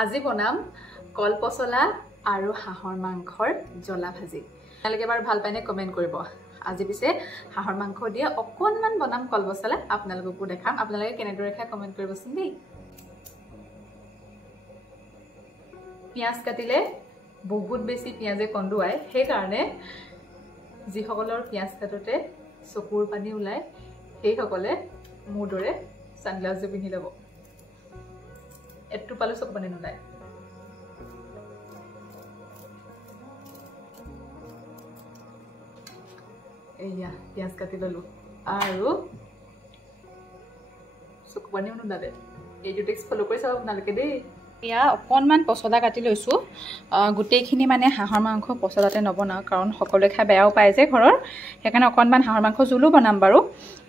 আজি বনাম কল পচলা আৰু হাঁহৰ মাংসৰ জ্বলা ভাজি। আপোনালোকে বাৰু ভাল পায়নে কমেন্ট কৰিব। আজি পিছে হাঁহৰ মাংস দিয়ে অকণমান বনাম কল পচলা, আপোনালোককো দেখাম। আপোনালোকে কেনেদৰে খায় কমেন্ট কৰিবচোন দেই। পিঁয়াজ কাটিলে বহুত বেছি পিঁয়াজে কন্দুৱায়, সেইকাৰণে যিসকলৰ পিঁয়াজ কাটোতে চকুৰ পানী ওলায় সেইসকলে মোৰ দৰে সানগ্লাছযোৰ পিন্ধি ল'ব। এটু পালো চকু পানী নোলায়। এয়া পিঁয়াজ কাটি ললো আৰু চকু পানীও নোলালে। এইটো টিক্স ফলো কৰি চাব আপোনালোকে দেই। এয়া অকণমান পচলা কাটি লৈছোঁ। গোটেইখিনি মানে হাঁহৰ মাংস পচলাতে নবনাওঁ, কাৰণ সকলোৱে খাই বেয়াও পায় যে ঘৰৰ, সেইকাৰণে অকণমান হাঁহৰ মাংস জোলো বনাম বাৰু।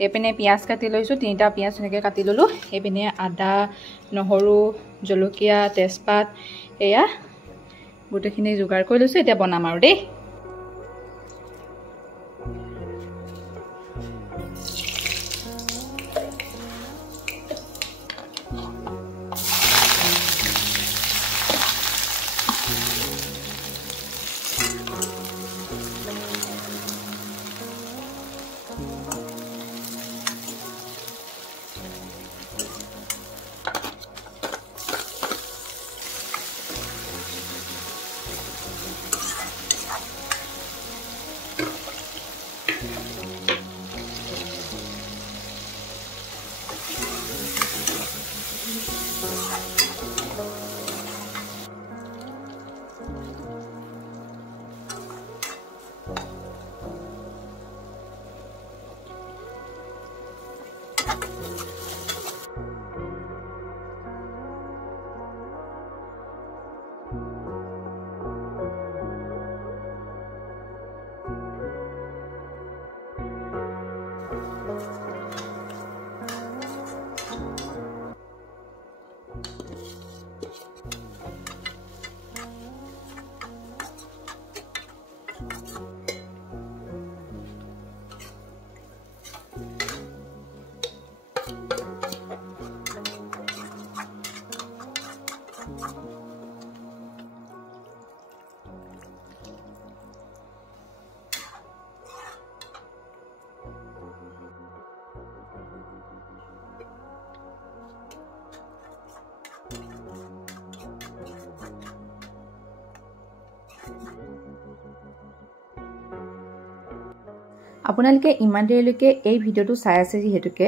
এইপিনে পিঁয়াজ কাটি লৈছোঁ, 3টা পিঁয়াজ এনেকৈ কাটি ল'লোঁ। এইপিনে আদা, নহৰু, জলকীয়া, তেজপাত এয়া গোটেইখিনি যোগাৰ কৰি লৈছোঁ। এতিয়া বনাম আৰু দেই। আপোনালোকে ইমান দেৰিলৈকে এই ভিডিঅ'টো চাই আছে যিহেতুকে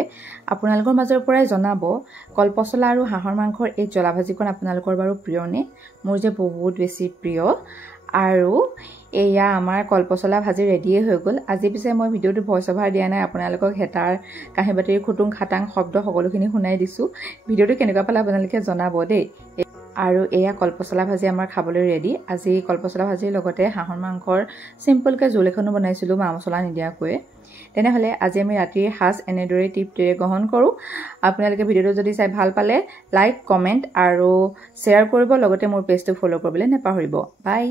আপোনালোকৰ মাজৰ পৰাই জনাব কলপচলা আৰু হাঁহৰ মাংসৰ এই জ্বলা ভাজিখন আপোনালোকৰ বাৰু প্ৰিয়নে? মোৰ যে বহুত বেছি প্ৰিয়। আৰু এয়া আমাৰ কলপচলা ভাজি ৰেডিয়ে হৈ গ'ল। আজি পিছে মই ভিডিঅ'টো ভইচ অভাৰ দিয়া নাই, আপোনালোকক হেতাৰ কাঁহী বাতিৰ খুটুং খাটাং শব্দ সকলোখিনি শুনাই দিছোঁ। ভিডিঅ'টো কেনেকুৱা পালে আপোনালোকে জনাব দেই। আৰু এয়া কলপচলা ভাজি আমাৰ খাবলৈ ৰেডি। আজি কলপচলা ভাজিৰ লগতে হাঁহৰ মাংসৰ চিম্পলকৈ জোল এখনো বনাইছিলোঁ মা মছলা নিদিয়াকৈ। তেনেহ'লে আজি আমি ৰাতিৰ সাজ এনেদৰে তৃপ্তিৰে গ্ৰহণ কৰোঁ। আপোনালোকে ভিডিঅ'টো যদি চাই ভাল পালে লাইক, কমেণ্ট আৰু শ্বেয়াৰ কৰিব, লগতে মোৰ পেজটো ফ'ল' কৰিবলৈ নাপাহৰিব। বাই।